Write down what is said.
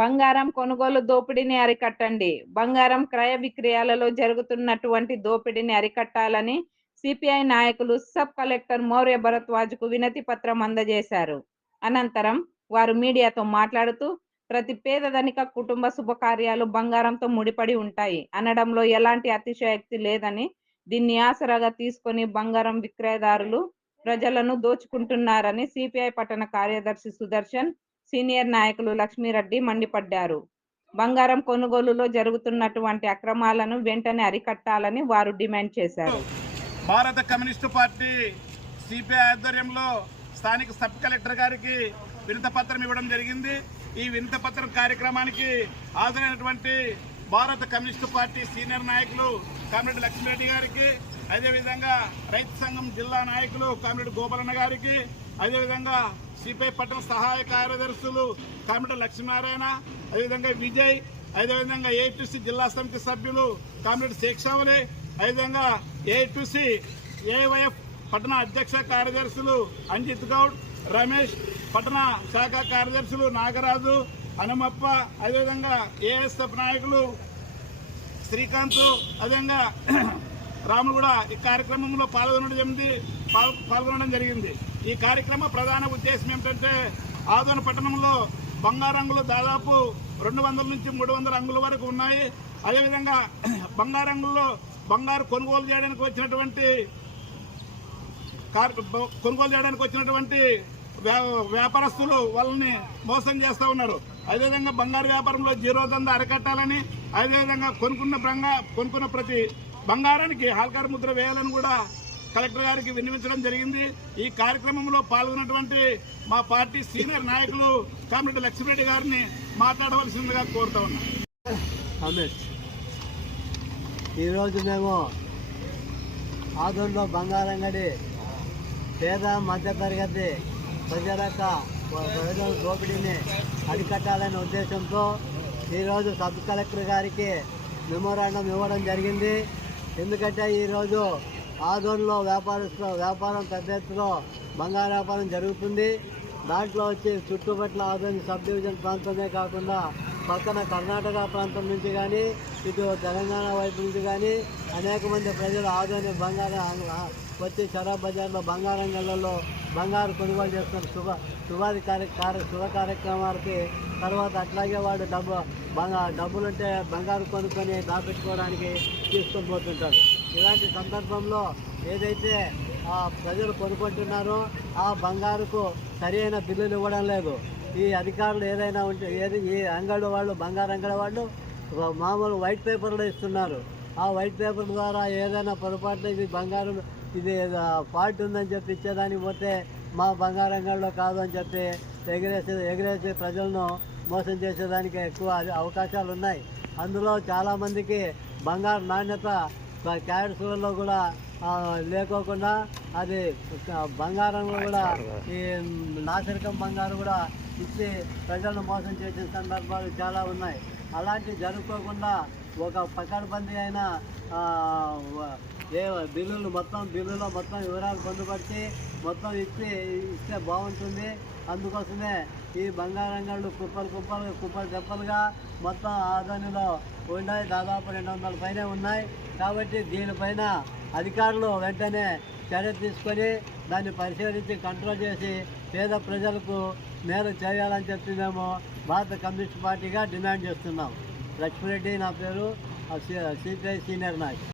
బంగారం కొనుగోలు దోపిడీని అరికట్టండి. బంగారం క్రయ విక్రయాలలో జరుగుతున్నటువంటి దోపిడీని అరికట్టాలని సిపిఐ నాయకులు సబ్ కలెక్టర్ మౌర్య భరద్వాజ్కు వినతి పత్రం అందజేశారు. అనంతరం వారు మీడియాతో మాట్లాడుతూ ప్రతి పేద ధనిక కుటుంబ శుభకార్యాలు బంగారంతో ముడిపడి ఉంటాయి. అనడంలో ఎలాంటి అతిశయోక్తి లేదని దీన్ని ఆసరాగా తీసుకొని బంగారం విక్రయదారులు ప్రజలను దోచుకుంటున్నారని సిపిఐ పట్టణ కార్యదర్శి సుదర్శన్ సీనియర్ నాయకులు లక్ష్మీరెడ్డి మండిపడ్డారు. బంగారం కొనుగోలులో జరుగుతున్నటువంటి అక్రమాలను వెంటనే అరికట్టాలని వారు డిమాండ్ చేశారు. భారత కమ్యూనిస్టు పార్టీ సిపిఐ ఆధ్వర్యంలో స్థానిక సబ్ కలెక్టర్ గారికి వినతపత్రం ఇవ్వడం జరిగింది. ఈ వినతపత్రం కార్యక్రమానికి హాజరైనటువంటి భారత కమ్యూనిస్టు పార్టీ సీనియర్ నాయకులు కామ్రేడ్ లక్ష్మీరెడ్డి గారికి అదేవిధంగా రైతు సంఘం జిల్లా నాయకులు కామ్రేడ్ గోపాలన్న గారికి అదేవిధంగా సిపిఐ పట్టణ సహాయ కార్యదర్శులు కామ్రేడ్ లక్ష్మీనారాయణ అదేవిధంగా విజయ్ అదేవిధంగా ఏఐటీసీ జిల్లా సమితి సభ్యులు కామిరెడ్డి శేక్షావలి అదేవిధంగా ఏఐటీసీ ఏవైఎఫ్ పట్టణ అధ్యక్ష కార్యదర్శులు అంజిత్ గౌడ్ రమేష్ పట్టణ శాఖ కార్యదర్శులు నాగరాజు హనుమప్ప అదేవిధంగా ఏఎస్ఎఫ్ నాయకులు శ్రీకాంత్ అదేవిధంగా రాములు కూడా ఈ కార్యక్రమంలో పాల్గొనడం జరిగింది. పాల్గొనడం జరిగింది. ఈ కార్యక్రమ ప్రధాన ఉద్దేశం ఏమిటంటే ఆదోన పట్టణంలో బంగారంగులు దాదాపు రెండు వందల నుంచి మూడు వందల అంగుల వరకు ఉన్నాయి. అదేవిధంగా బంగారంగుల్లో బంగారు కొనుగోలు చేయడానికి వచ్చినటువంటి కొనుగోలు చేయడానికి వచ్చినటువంటి వ్యా- వ్యాపారస్తులు వాళ్ళని మోసం చేస్తూ ఉన్నారు. అదేవిధంగా బంగారు వ్యాపారంలో జీరో దంద అరికట్టాలని అదేవిధంగా కొనుక్కున్న బంగా కొనుక్కున్న ప్రతి బంగారానికి హాల్కార్ ముద్ర వేయాలని కూడా కలెక్టర్ గారికి విన్నవించడం జరిగింది. ఈ కార్యక్రమంలో పాల్గొన్నటువంటి మా పార్టీ సీనియర్ నాయకులు కామిరెడ్డి లక్ష్మీరెడ్డి గారిని మాట్లాడవలసిందిగా కోరుతా ఉన్నాం. ఈరోజు మేము ఆదూరులో బంగారం గడి పేద మధ్యతరగతి ప్రజల యొక్క ప్రజల దోపిడీని అరికట్టాలనే ఉద్దేశంతో ఈరోజు సబ్ కలెక్టర్ గారికి మెమోరాండం ఇవ్వడం జరిగింది. ఎందుకంటే ఈరోజు ఆదోన్లో వ్యాపారస్తులు వ్యాపారం పెద్ద ఎత్తులో బంగారు వ్యాపారం జరుగుతుంది. దాంట్లో వచ్చి చుట్టుపట్ల ఆదోని సబ్ డివిజన్ ప్రాంతమే కాకుండా పక్కన కర్ణాటక ప్రాంతం నుంచి కానీ ఇటు తెలంగాణ వైపు నుంచి కానీ అనేక మంది ప్రజలు ఆదోని బంగారం వచ్చి షరాబ్ బజార్లో బంగారం గల్లలో బంగారు కొనుగోలు చేస్తున్న శుభ శుభాది కార్య శుభ కార్యక్రమాలకి తర్వాత అట్లాగే వాడు డబ్బు బంగా డబ్బులుంటే బంగారు కొనుక్కొని దాపెట్టుకోవడానికి తీసుకొని పోతుంటారు. ఇలాంటి సందర్భంలో ఏదైతే ఆ ప్రజలు కొనుక్కుంటున్నారో ఆ బంగారుకు సరైన బిల్లులు ఇవ్వడం లేదు. ఈ అధికారులు ఏదైనా ఉంటే ఏది ఈ అంగడి వాళ్ళు బంగారు అంగడి వాళ్ళు మామూలు వైట్ పేపర్లు ఇస్తున్నారు. ఆ వైట్ పేపర్ ద్వారా ఏదైనా పొరపాటున ఇది బంగారం ఇది ఫాల్ట్ ఉందని చెప్పి ఇచ్చేదానికి పోతే మా బంగారు అంగడిలో కాదు అని చెప్పి ఎగిరేసే ఎగిరేసే ప్రజలను మోసం చేసేదానికి ఎక్కువ అవకాశాలు ఉన్నాయి. అందులో చాలామందికి బంగారు నాణ్యత క్యారెట్స్లలో కూడా లేకోకుండా అది బంగారంలో కూడా ఈ నాసిరకం బంగారం కూడా ఇచ్చి ప్రజలను మోసం చేసే సందర్భాలు చాలా ఉన్నాయి. అలాంటివి జరుపుకోకుండా ఒక పకడ్బందీ అయిన ఏ బిల్లులు మొత్తం బిల్లులో మొత్తం వివరాలు పొందుపరిచి మొత్తం ఇచ్చి ఇస్తే బాగుంటుంది. అందుకోసమే ఈ బంగారంగళ్ళు కుప్పలు కుప్పలు కుప్పలు చెప్పలుగా మొత్తం ఆదానిలో ఉన్నాయి. దాదాపు రెండు వందల పైనే ఉన్నాయి. కాబట్టి దీనిపైన అధికారులు వెంటనే చర్య తీసుకొని దాన్ని పరిశీలించి కంట్రోల్ చేసి పేద ప్రజలకు మేలు చేయాలని చెప్పి మేము భారత కమ్యూనిస్ట్ పార్టీగా డిమాండ్ చేస్తున్నాం. లక్ష్మిరెడ్డి నా పేరు సిపిఐ సీనియర్ నాయక్